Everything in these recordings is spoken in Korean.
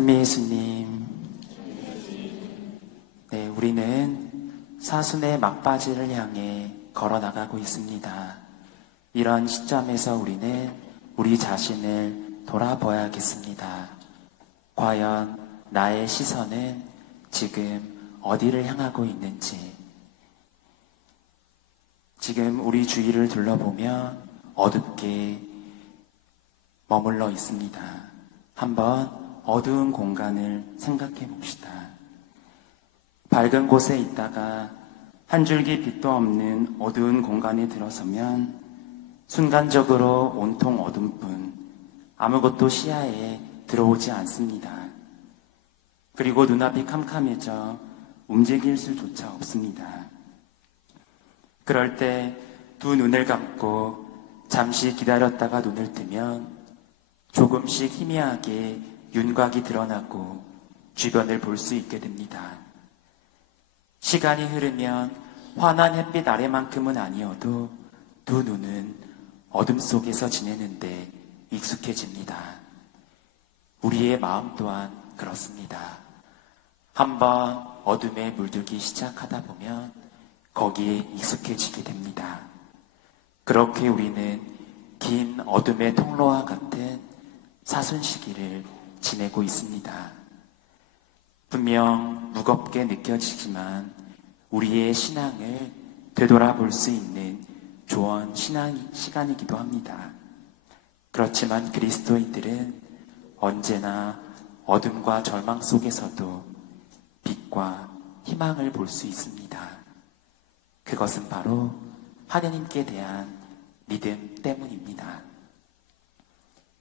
찬미 예수님, 네, 우리는 사순의 막바지를 향해 걸어나가고 있습니다. 이런 시점에서 우리는 우리 자신을 돌아봐야겠습니다. 과연 나의 시선은 지금 어디를 향하고 있는지, 지금 우리 주위를 둘러보며 어둡게 머물러 있습니다. 한번 어두운 공간을 생각해 봅시다. 밝은 곳에 있다가 한 줄기 빛도 없는 어두운 공간에 들어서면 순간적으로 온통 어둠뿐 아무것도 시야에 들어오지 않습니다. 그리고 눈앞이 캄캄해져 움직일 수조차 없습니다. 그럴 때 두 눈을 감고 잠시 기다렸다가 눈을 뜨면 조금씩 희미하게 윤곽이 드러나고 주변을 볼 수 있게 됩니다. 시간이 흐르면 환한 햇빛 아래만큼은 아니어도 두 눈은 어둠 속에서 지내는데 익숙해집니다. 우리의 마음 또한 그렇습니다. 한번 어둠에 물들기 시작하다 보면 거기에 익숙해지게 됩니다. 그렇게 우리는 긴 어둠의 통로와 같은 사순 시기를 지내고 있습니다. 분명 무겁게 느껴지지만 우리의 신앙을 되돌아볼 수 있는 좋은 시간이기도 합니다. 그렇지만 그리스도인들은 언제나 어둠과 절망 속에서도 빛과 희망을 볼 수 있습니다. 그것은 바로 하나님께 대한 믿음 때문입니다.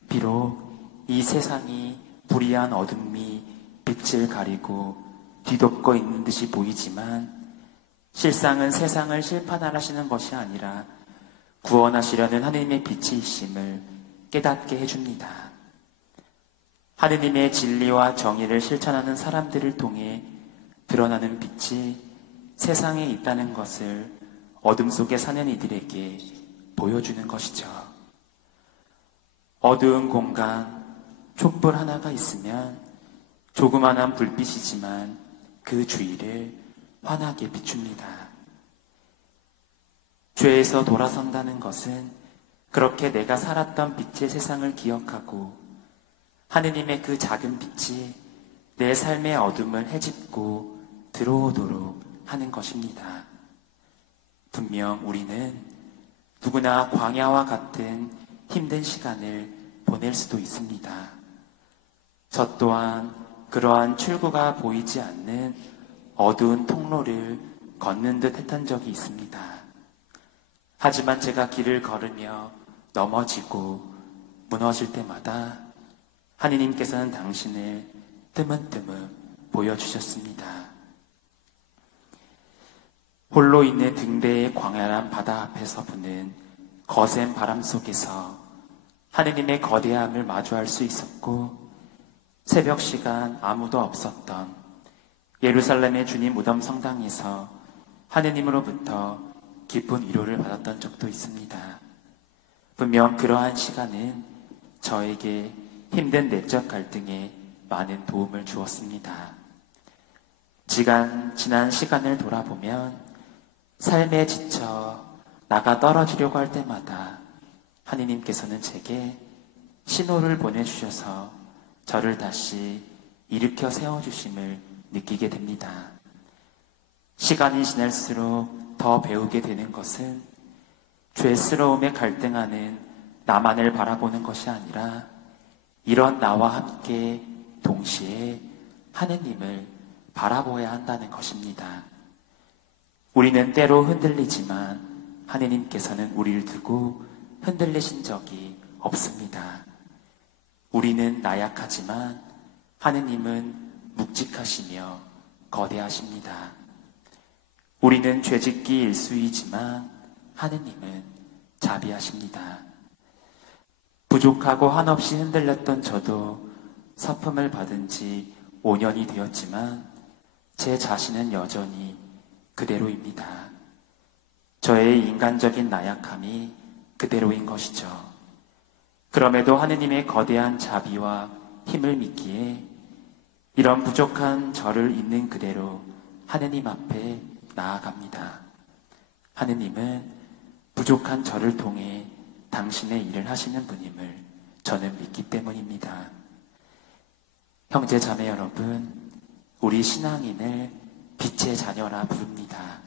비록 이 세상이 불의한 어둠이 빛을 가리고 뒤덮고 있는 듯이 보이지만 실상은 세상을 심판하시는 것이 아니라 구원하시려는 하느님의 빛이 있음을 깨닫게 해줍니다. 하느님의 진리와 정의를 실천하는 사람들을 통해 드러나는 빛이 세상에 있다는 것을 어둠 속에 사는 이들에게 보여주는 것이죠. 어두운 공간, 촛불 하나가 있으면 조그만한 불빛이지만 그 주위를 환하게 비춥니다. 죄에서 돌아선다는 것은 그렇게 내가 살았던 빛의 세상을 기억하고 하느님의 그 작은 빛이 내 삶의 어둠을 헤집고 들어오도록 하는 것입니다. 분명 우리는 누구나 광야와 같은 힘든 시간을 보낼 수도 있습니다. 저 또한 그러한 출구가 보이지 않는 어두운 통로를 걷는 듯 했던 적이 있습니다. 하지만 제가 길을 걸으며 넘어지고 무너질 때마다 하느님께서는 당신을 뜨문뜨문 보여주셨습니다. 홀로 있는 등대의 광야란 바다 앞에서 부는 거센 바람 속에서 하느님의 거대함을 마주할 수 있었고, 새벽 시간 아무도 없었던 예루살렘의 주님 무덤 성당에서 하느님으로부터 깊은 위로를 받았던 적도 있습니다. 분명 그러한 시간은 저에게 힘든 내적 갈등에 많은 도움을 주었습니다. 지난 시간을 돌아보면 삶에 지쳐 나가 떨어지려고 할 때마다 하느님께서는 제게 신호를 보내주셔서 저를 다시 일으켜 세워주심을 느끼게 됩니다. 시간이 지날수록 더 배우게 되는 것은 죄스러움에 갈등하는 나만을 바라보는 것이 아니라 이런 나와 함께 동시에 하느님을 바라보아야 한다는 것입니다. 우리는 때로 흔들리지만 하느님께서는 우리를 두고 흔들리신 적이 없습니다. 우리는 나약하지만 하느님은 묵직하시며 거대하십니다. 우리는 죄짓기 일수이지만 하느님은 자비하십니다. 부족하고 한없이 흔들렸던 저도 서품을 받은 지 5년이 되었지만 제 자신은 여전히 그대로입니다. 저의 인간적인 나약함이 그대로인 것이죠. 그럼에도 하느님의 거대한 자비와 힘을 믿기에 이런 부족한 저를 있는 그대로 하느님 앞에 나아갑니다. 하느님은 부족한 저를 통해 당신의 일을 하시는 분임을 저는 믿기 때문입니다. 형제 자매 여러분, 우리 신앙인을 빛의 자녀라 부릅니다.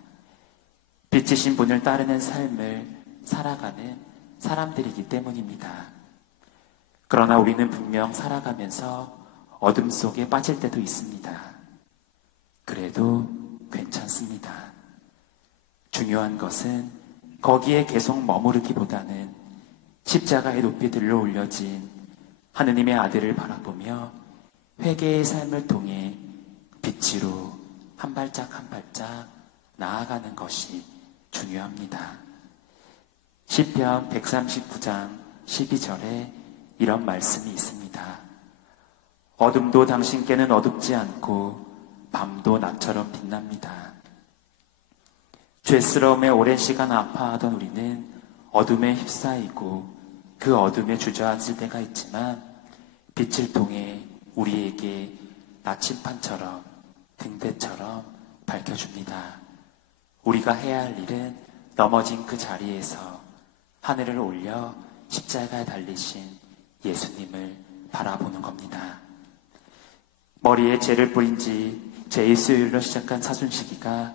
빛이신 분을 따르는 삶을 살아가는 사람들이기 때문입니다. 그러나 우리는 분명 살아가면서 어둠 속에 빠질 때도 있습니다. 그래도 괜찮습니다. 중요한 것은 거기에 계속 머무르기보다는 십자가의 높이 들러 올려진 하느님의 아들을 바라보며 회개의 삶을 통해 빛으로 한 발짝 한 발짝 나아가는 것이 중요합니다. 시편 139장 12절에 이런 말씀이 있습니다. 어둠도 당신께는 어둡지 않고 밤도 낮처럼 빛납니다. 죄스러움에 오랜 시간 아파하던 우리는 어둠에 휩싸이고 그 어둠에 주저앉을 때가 있지만 빛을 통해 우리에게 나침판처럼 등대처럼 밝혀줍니다. 우리가 해야 할 일은 넘어진 그 자리에서 하늘을 올려 십자가에 달리신 예수님을 바라보는 겁니다. 머리에 죄를 뿌린 지 제1수요일로 시작한 사순시기가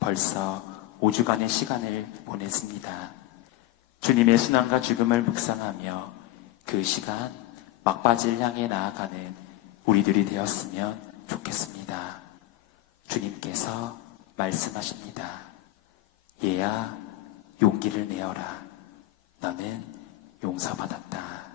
벌써 5주간의 시간을 보냈습니다. 주님의 순환과 죽음을 묵상하며 그 시간 막바지를 향해 나아가는 우리들이 되었으면 좋겠습니다. 주님께서 말씀하십니다. 얘야, 용기를 내어라. 너는 용서받았다.